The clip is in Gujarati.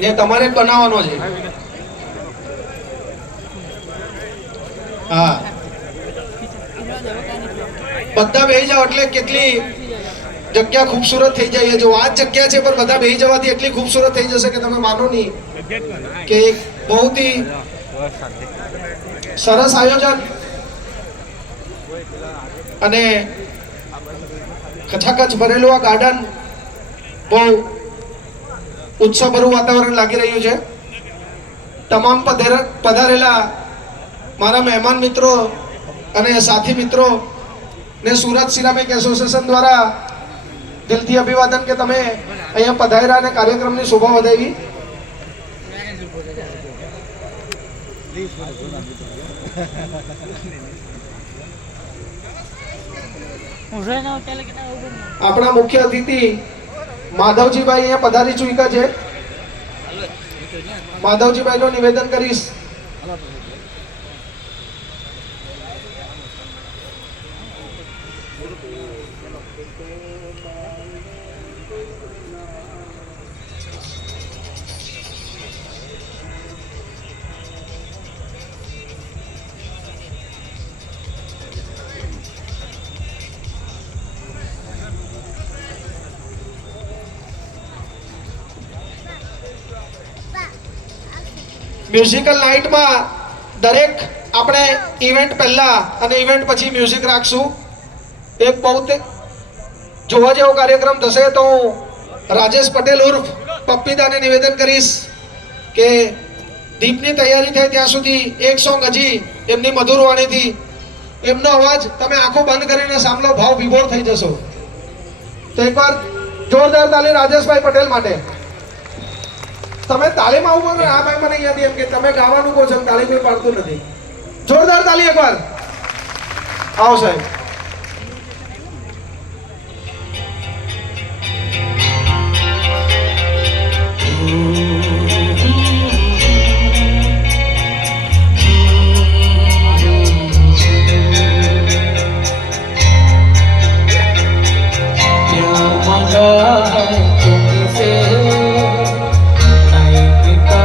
ને તમારે બનાવવાનો છે. હા, બધા બેસી જાઓ એટલે કેટલી જગ્યા ખૂબસૂરત થઈ જાય. જો આ જગ્યા છે પણ બધા બેસી જવાથી એટલી ખૂબસૂરત થઈ જશે કે તમે માનો નહીં કે એક બહુ સરસ આયોજન અને ખચાખચ ભરેલું આ ગાર્ડન બહુ ઉત્સવભર્યું વાતાવરણ લાગી રહ્યું છે. તમામ પધારેલા મારા મહેમાન મિત્રો અને સાથી મિત્રો ને સુરત સિરામિક એસોસિએશન દ્વારા દિલથી અભિવાદન કે તમે અહીંયા પધાર્યા અને કાર્યક્રમની શોભા વધાવી. આપણા મુખ્ય અતિથિ માધવજીભાઈ અહીંયા પધારી ચૂક્યા છે. માધવજીભાઈ નું નિવેદન કરીશ. મ્યુઝિકલ નાઇટમાં દરેક આપણે ઇવેન્ટ પહેલા અને ઇવેન્ટ પછી મ્યુઝિક રાખશું. એક બહુ જોવા જેવો કાર્યક્રમ થશે. તો હું રાજેશ પટેલ ઉર્ફ પપ્પીદાને નિવેદન કરીશ કે દીપની તૈયારી થાય ત્યાં સુધી એક સોંગ હજી એમની મધુર વાણીથી એમનો અવાજ તમે આંખો બંધ કરીને સાંભળો, ભાવ વિભોર થઈ જશો. તો એકવાર જોરદાર તાલી રાજેશભાઈ પટેલ માટે. તમે તાલીમાં ઉભો ને, આ ભાઈ મને યાદ એમ કે તમે ગાવાનું કહો છો, તાલી કોઈ પાડતું નથી. જોરદાર તાલી એકવાર. આવો સાહેબ.